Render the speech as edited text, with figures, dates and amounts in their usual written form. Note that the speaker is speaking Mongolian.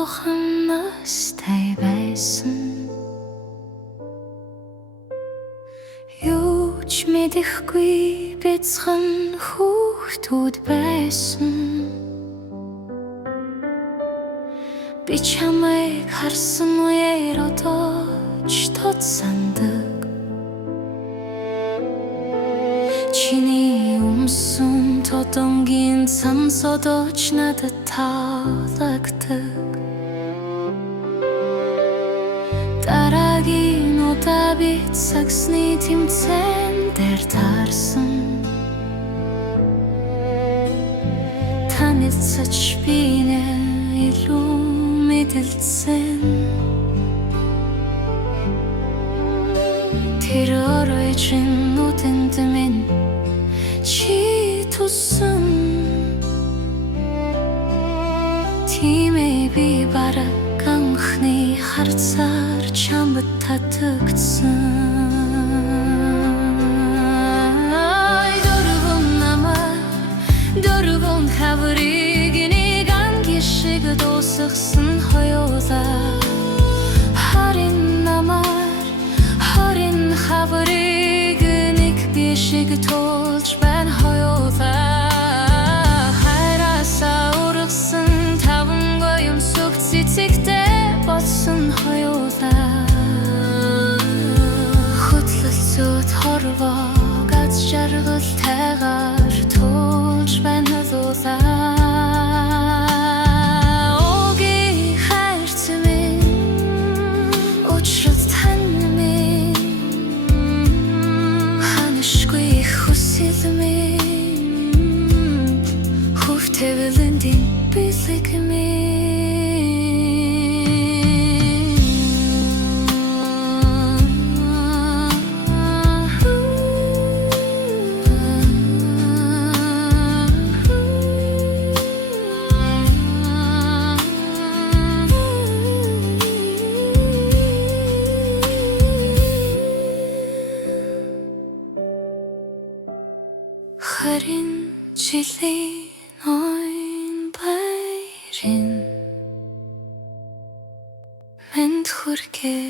жоохон настай байсан. Юу ч мэдэхгүй бяцхан хүүхдүүд байсан. Би чамайг харсан үеэр одоо ч тоцсандаг. Чиний өмсөн тодонгийн цамц одоо ч надад таалагддаг. Дараагийн удаа би цагсны тэмцээн дээр таарсан. Танилцаж би илүү мэдэлцэн. Тэр оройжин нүдэнд минь чи туссан. Тийм би бараг анхны харцаар чамд татагдсан. Дөрвөн намар, дөрвөн хаврыг нэг анги шиг дуусгасан хоёулаа. Харин намар, харин хаврыг нэг бишиг тулж байна хоёулаа. Хайраасаа ургасан таван гоём сүг цэцэгтэй болсон хоёулаа. Хөдлөлцөд хорвоо газ жаргалтайгаар тулж байна хоёулаа. Хөвтөвлөндийн бэлэг минь. Харин жилийн ойн баярын мэнд хүргээ